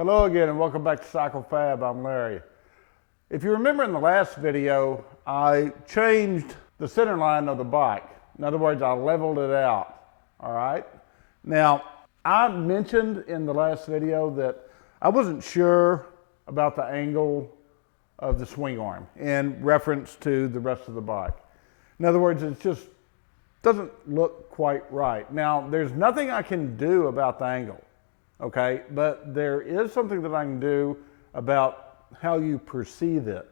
Hello again and welcome back to Cycle Fab. I'm Larry. If you remember in the last video, I changed the center line of the bike. In other words, I leveled it out, all right? Now, I mentioned in the last video that I wasn't sure about the angle of the swing arm in reference to the rest of the bike. In other words, it just doesn't look quite right. Now, there's nothing I can do about the angle. Okay, but there is something that I can do about how you perceive it.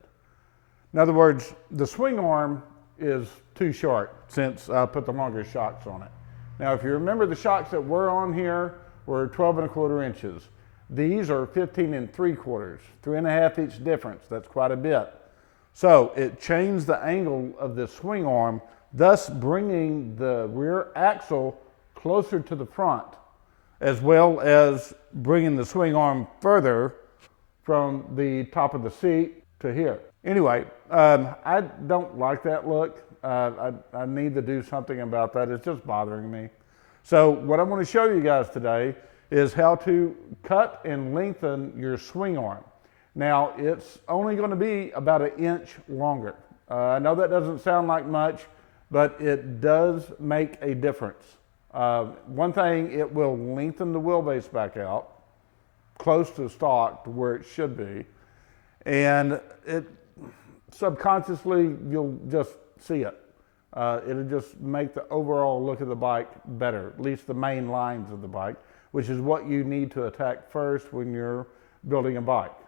In other words, the swing arm is too short since I put the longer shocks on it. Now, if you remember, the shocks that were on here were 12 1/4 inches. These are 15 3/4, 3.5 inch difference. That's quite a bit. So it changed the angle of the swing arm, thus bringing the rear axle closer to the front, as well as bringing the swing arm further from the top of the seat to here. Anyway, I don't like that look. I need to do something about that. It's just bothering me. So what I'm going to show you guys today is how to cut and lengthen your swing arm. Now, it's only going to be about 1 inch longer. I know that doesn't sound like much, but it does make a difference. One thing, it will lengthen the wheelbase back out close to stock to where it should be, and it subconsciously you'll just see it. It'll just make the overall look of the bike better, at least the main lines of the bike, which is what you need to attack first when you're building a bike.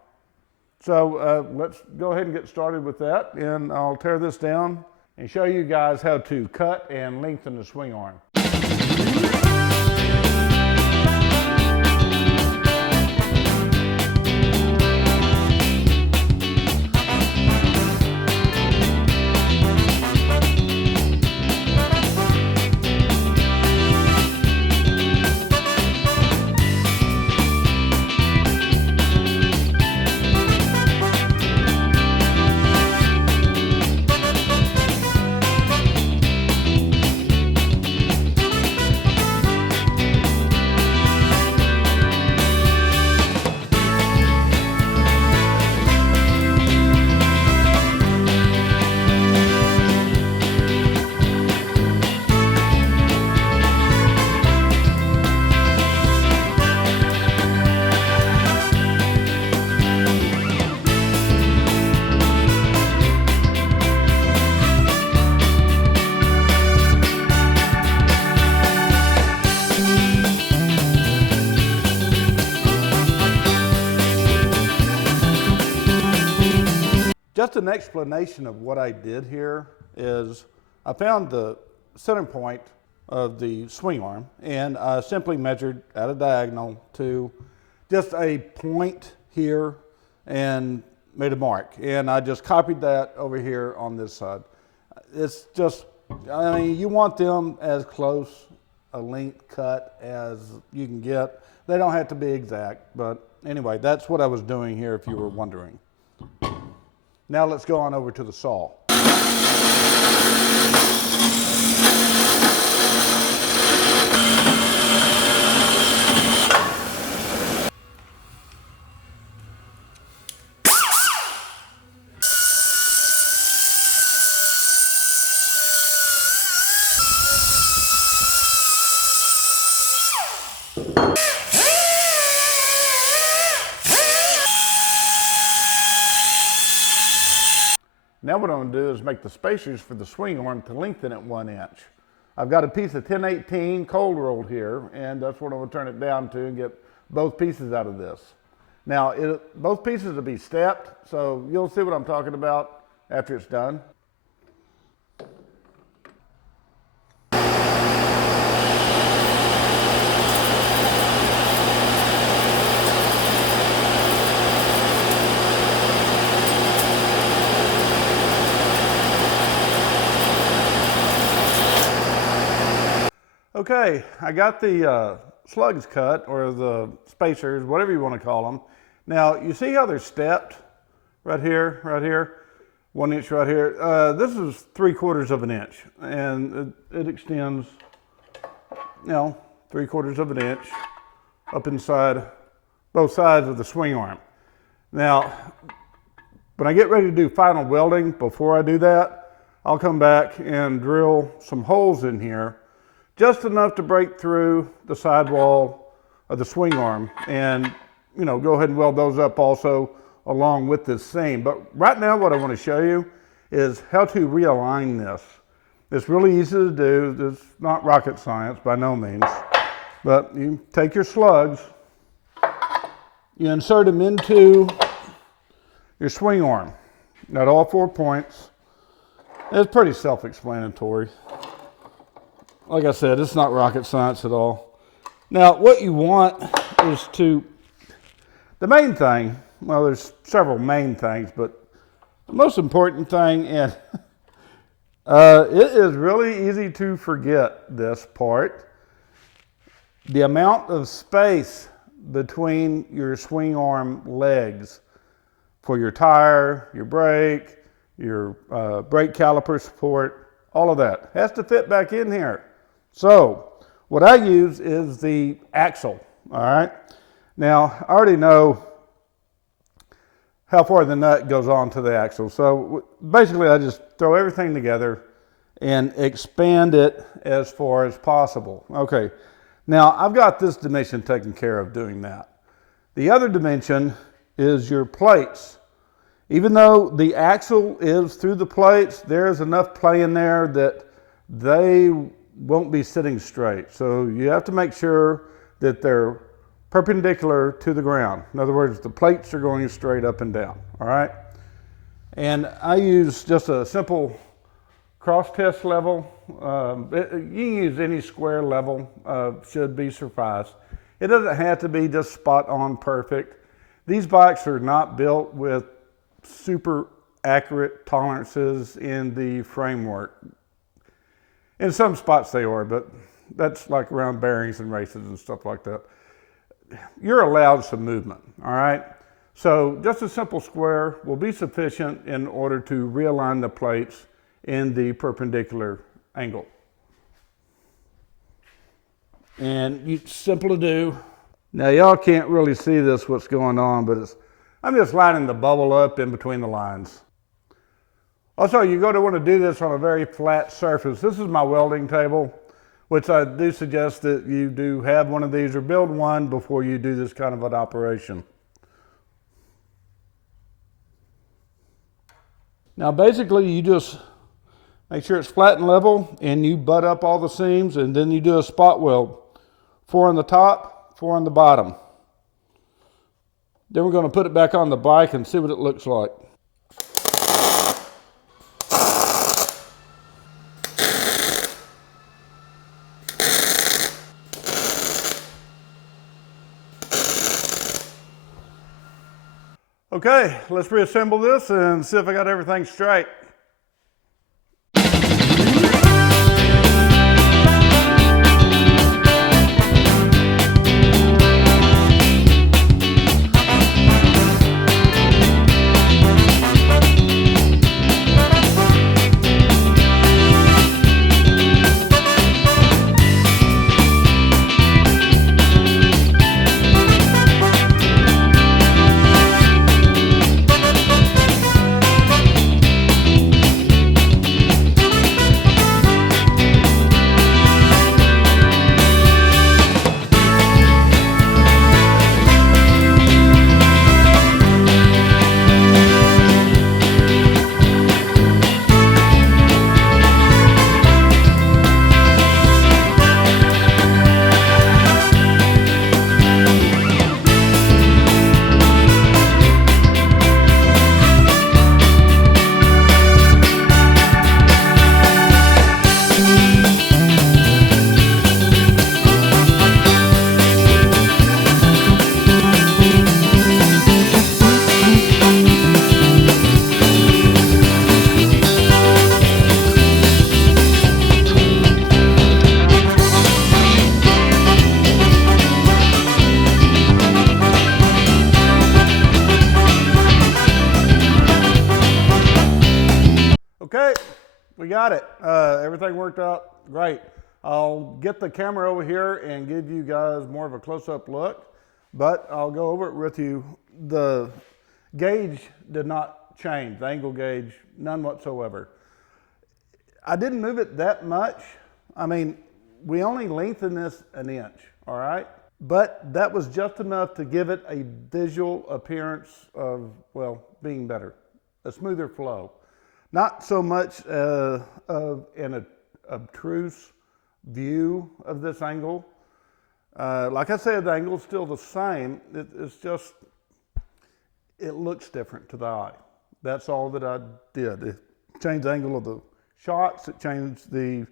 So let's go ahead and get started with that, and I'll tear this down and show you guys how to cut and lengthen the swing arm. Just an explanation of what I did here is I found the center point of the swing arm and I simply measured at a diagonal to just a point here and made a mark. And I just copied that over here on this side. It's just, I mean, you want them as close a length cut as you can get. They don't have to be exact, but anyway, that's what I was doing here if you were wondering. Now let's go on over to the saw. Now what I'm going to do is make the spacers for the swing arm to lengthen it 1 inch. I've got a piece of 1018 cold rolled here, and that's what I'm going to turn it down to and get both pieces out of this. Now, both pieces will be stepped, so you'll see what I'm talking about after it's done. Okay, I got the slugs cut, or the spacers, whatever you want to call them. Now, you see how they're stepped right here, 1 inch right here. This is 3/4 of an inch, and it extends, you know, 3/4 of an inch up inside both sides of the swing arm. Now, when I get ready to do final welding, before I do that, I'll come back and drill some holes in here, just enough to break through the sidewall of the swing arm, and go ahead and weld those up also along with this seam. But right now what I want to show you is how to realign this. It's really easy to do. It's not rocket science by no means, but you take your slugs, you insert them into your swing arm at all 4 points. It's pretty self-explanatory. Like I said, it's not rocket science at all. Now, what you want is the main thing, well, there's several main things, but the most important thing, and it is really easy to forget this part, the amount of space between your swing arm legs for your tire, your brake, your brake caliper support, all of that has to fit back in here. So what I use is the axle, all right? Now, I already know how far the nut goes on to the axle. So basically I just throw everything together and expand it as far as possible. Okay, now I've got this dimension taken care of doing that. The other dimension is your plates. Even though the axle is through the plates, there's enough play in there that they won't be sitting straight. So you have to make sure that they're perpendicular to the ground. In other words, the plates are going straight up and down, all right? And I use just a simple cross test level. You can use any square level, should be suffice. It doesn't have to be just spot on perfect. These bikes are not built with super accurate tolerances in the framework. In some spots they are, but that's like around bearings and races and stuff like that. You're allowed some movement, all right? So just a simple square will be sufficient in order to realign the plates in the perpendicular angle. And it's simple to do. Now y'all can't really see this, what's going on, but I'm just lining the bubble up in between the lines. Also, you're going to want to do this on a very flat surface. This is my welding table, which I do suggest that you do have one of these or build one before you do this kind of an operation. Now basically you just make sure it's flat and level, and you butt up all the seams, and then you do a spot weld. 4 on the top, 4 on the bottom. Then we're going to put it back on the bike and see what it looks like. Okay, let's reassemble this and see if I got everything straight. Okay, we got it. Everything worked out great. I'll get the camera over here and give you guys more of a close-up look but I'll go over it with you. The gauge did not change, the angle gauge, none whatsoever. I didn't move it that much. I mean, we only lengthened this an inch, all right? But that was just enough to give it a visual appearance of, well, being better, a smoother flow. Not so much of an obtruse view of this angle. Like I said, the angle's still the same. It's just, it looks different to the eye. That's all that I did. It changed the angle of the shots. It changed the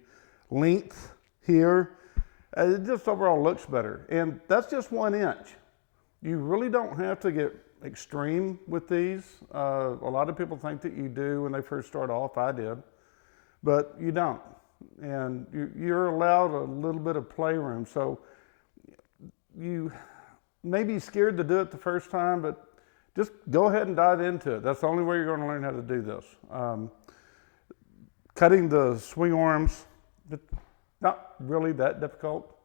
length here. It just overall looks better. And that's just 1 inch. You really don't have to get extreme with these. A lot of people think that you do when they first start off. I did. But you don't. And you're allowed a little bit of playroom. So you may be scared to do it the first time, but just go ahead and dive into it. That's the only way you're going to learn how to do this. Cutting the swing arms, not really that difficult.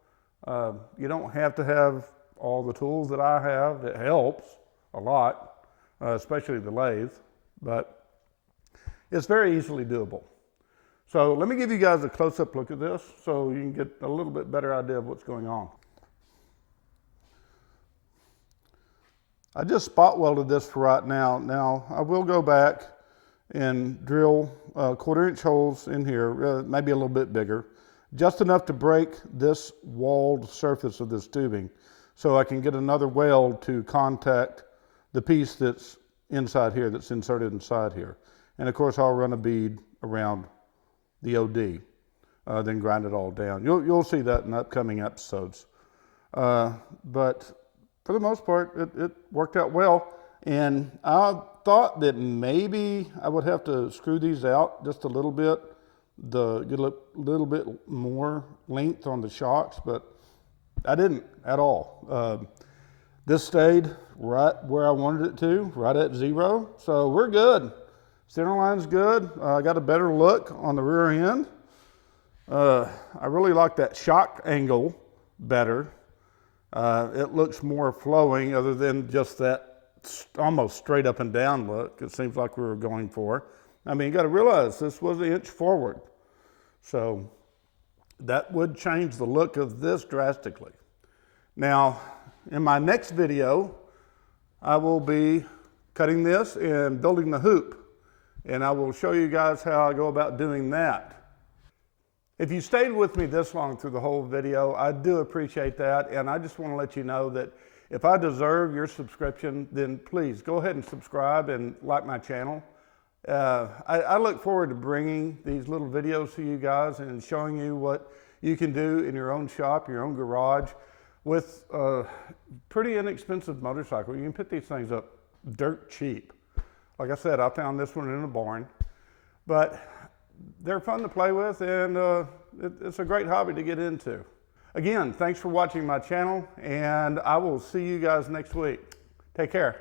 You don't have to have all the tools that I have. It helps a lot, especially the lathe, but it's very easily doable. So let me give you guys a close-up look at this so you can get a little bit better idea of what's going on. I just spot welded this for right now. Now I will go back and drill 1/4 inch holes in here, maybe a little bit bigger, just enough to break this walled surface of this tubing so I can get another weld to contact the piece that's inside here, that's inserted inside here. And of course I'll run a bead around the OD, then grind it all down. You'll see that in upcoming episodes. But for the most part, it worked out well. And I thought that maybe I would have to screw these out just a little bit, get a little bit more length on the shocks, but I didn't at all. This stayed right where I wanted it to, right at 0. So we're good. Center line's good. I got a better look on the rear end. I really like that shock angle better. It looks more flowing other than just that almost straight up and down look it seems like we were going for. I mean, you got to realize this was an inch forward. So that would change the look of this drastically. Now, in my next video, I will be cutting this and building the hoop. And I will show you guys how I go about doing that. If you stayed with me this long through the whole video, I do appreciate that. And I just want to let you know that if I deserve your subscription, then please go ahead and subscribe and like my channel. I look forward to bringing these little videos to you guys and showing you what you can do in your own shop, your own garage, with a pretty inexpensive motorcycle. You can pick these things up dirt cheap. Like I said, I found this one in a barn, but they're fun to play with, and it's a great hobby to get into. Again, thanks for watching my channel, and I will see you guys next week. Take care.